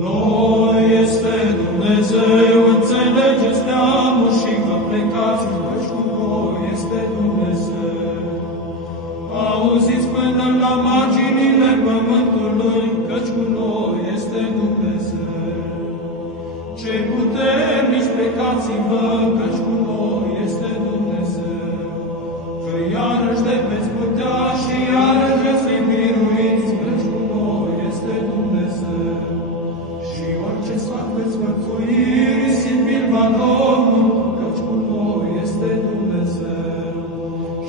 Noi este Dumnezeu, înțelegeți neamul și vă plecați, căci cu noi este Dumnezeu. Auziți până la marginile pământului, căci cu noi este Dumnezeu. Cei puternici, plecați-vă, căci cu noi este Dumnezeu. Că iarăși de veți putea și iarăși veți fi biruiți, căci cu noi este Dumnezeu. Și orice sfat veți mărtui, risipind va Domnul, căci cu noi este Dumnezeu.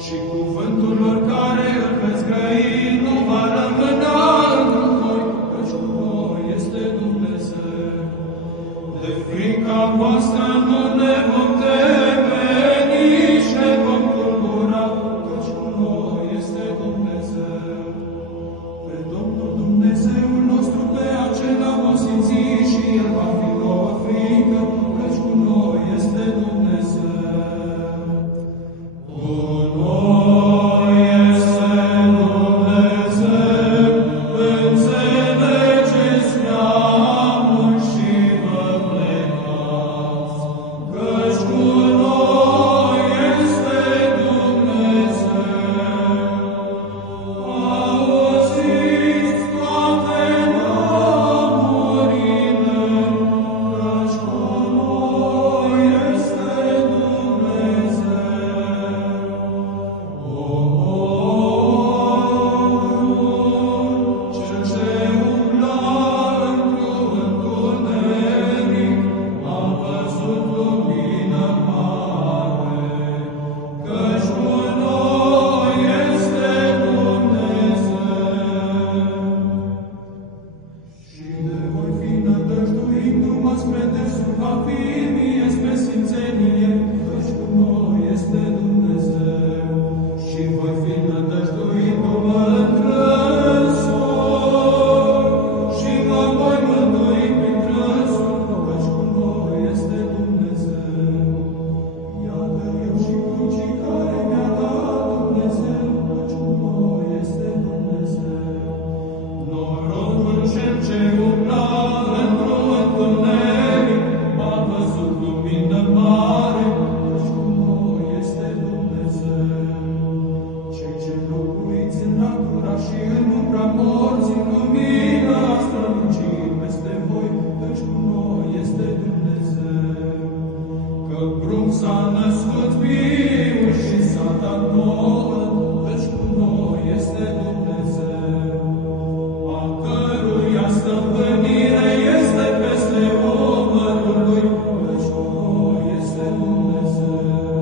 Și cuvântul oricare îl veți grăi, nu va rămâna într noi, căci cu noi este Dumnezeu. De frica voastră nu ne vom teme, nici ne vom tulbura, căci cu noi este Dumnezeu. Pe Domnul Dumnezeul nostru, pe acela vom simți și El va fi nouă frică, căci cu noi este Dumnezeu. Cu noi este Dumnezeu, înțelegeți neamul și vă plecați, căci cu noi este Dumnezeu. Auziți toate neamurile, căci cu noi este Dumnezeu. Cel ce umbla într-un întuneric, am văzut lumină mare, căci cu noi este Dumnezeu. Și de voi fi nădăjduindu-mă spre desul va fi mie spre sfințenie, căci cu noi este Dumnezeu. Și voi fi nădăjduindu-mă întrăsor, și mă voi mântui prin trăsul, căci cu noi este Dumnezeu. Iată eu și crucii care mi-a dat Dumnezeu, căci cu noi este Dumnezeu. Norodul cel ce umbla într-un întuneric, a văzut lumină mare, căci cu noi este Dumnezeu. Cei ce locuiți în natura și în umbra morții, lumina a strălucit peste voi, căci cu noi este Dumnezeu. Că prunc s-a născut Fiul și s-a dat nouă, căci cu noi este Dumnezeu. A căruia stăpânire este peste omărul lui, căci cu noi este Dumnezeu.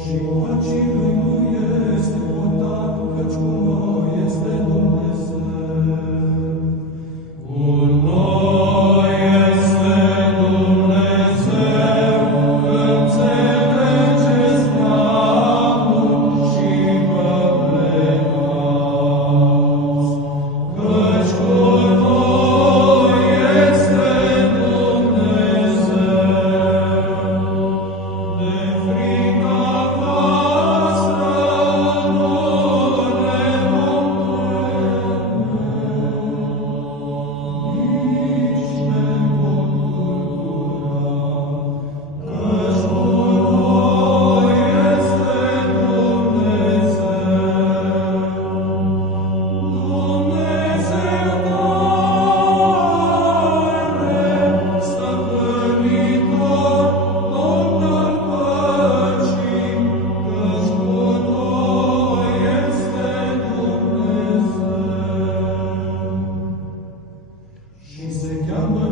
Și pacii lui nu este votat, căci cu noi este Dumnezeu. Cu noi este Dumnezeu, înțelegeți neamul și vă plecați, căci cu noi este Dumnezeu. De frica voastră nu ne vom teme, nici ne vom tulbura, căci cu noi este Dumnezeu. Dumnezeu tare, stăpânitor, Domn al păcii, căci cu noi este Dumnezeu. Și se cheamă